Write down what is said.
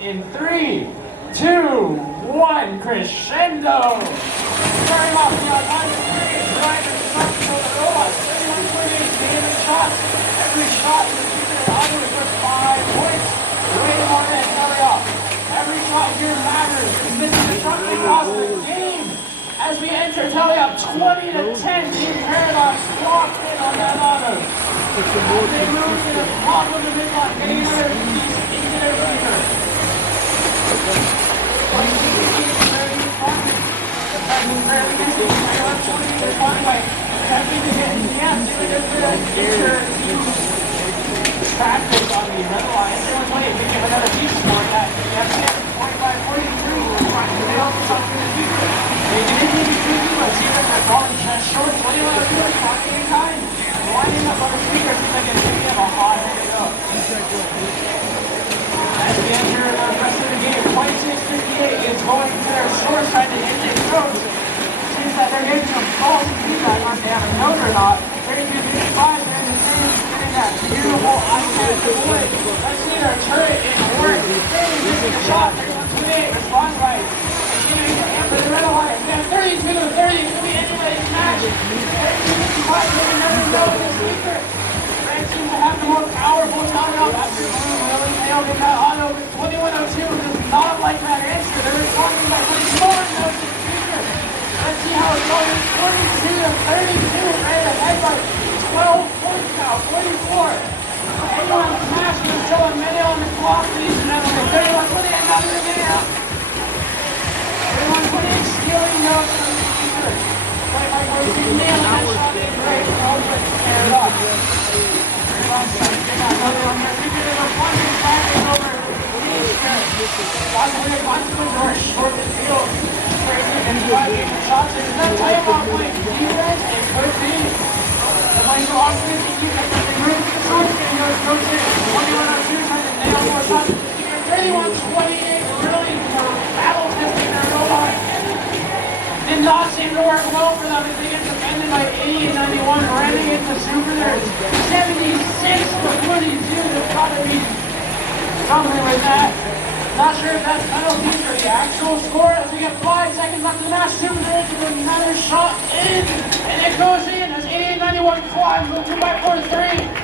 in 3, 2, 1, crescendo. Starting off the outside, driver starts to the robots. 31.8 damage shots. Every shot in the future auto is worth 5 points. Way more than carry off. Every shot here matters. It's missing the shot across the game. As we enter tally up 20 to 10, Team Paradox locked in on that auto. As they move to the top of the midline, getting another piece into their feature. Practice on the red line. Everyone's waiting to give another piece for that. FCS 45-43. Trying to nail something in the future. They didn't really do it, but see that they're calling short 20 out of 2 talking in time. Lining up on the speaker seems like it's giving them a hot head to go. As we enter the rest of the game, 26-58 is going to their source trying to hit their throats. Seems that they're getting some false feedback on if they have a note or not. 32-55, they're in the same, getting that beautiful iPad deploy. Let's see their turret in work. They're missing a shot. 31-28, response right. Continuing to amp the red line. We have 32-30, it's going to be anybody's match. 32-55, getting another note in the speaker. Red seems to have the more powerful timeout after blue really nailed in that auto with 21-02. Does not like that answer. They're responding by putting more notes in the speaker. Let's see how it's going. 42-32, right ahead by 12 points now, 44. Anyone smashing and showing many on the clock, ladies and gentlemen. 31-28, another minute. 31-28, stealing notes from the speaker. 25-42, nailing that shot in great. Always scared up. 31-28, another one here. Speaker, there's a punching back over the speaker. Possibly a consequence or a short field. And shots is not timeout point. Defense, it could be. The line to offense, you can get the room to the source, and goes coach in. 21-02, trying to nail more shots. 31-28, really battle-testing their goal line. Did not seem to work well for them as they get defended by 88-91, running into SuperNURDs. 76-42, there's got to be something with that. Not sure if that's penalties or the actual score as we get 5 seconds left in the match. SuperNURDs with another shot in, and it goes in as 88-91 climbs with 2x4-3.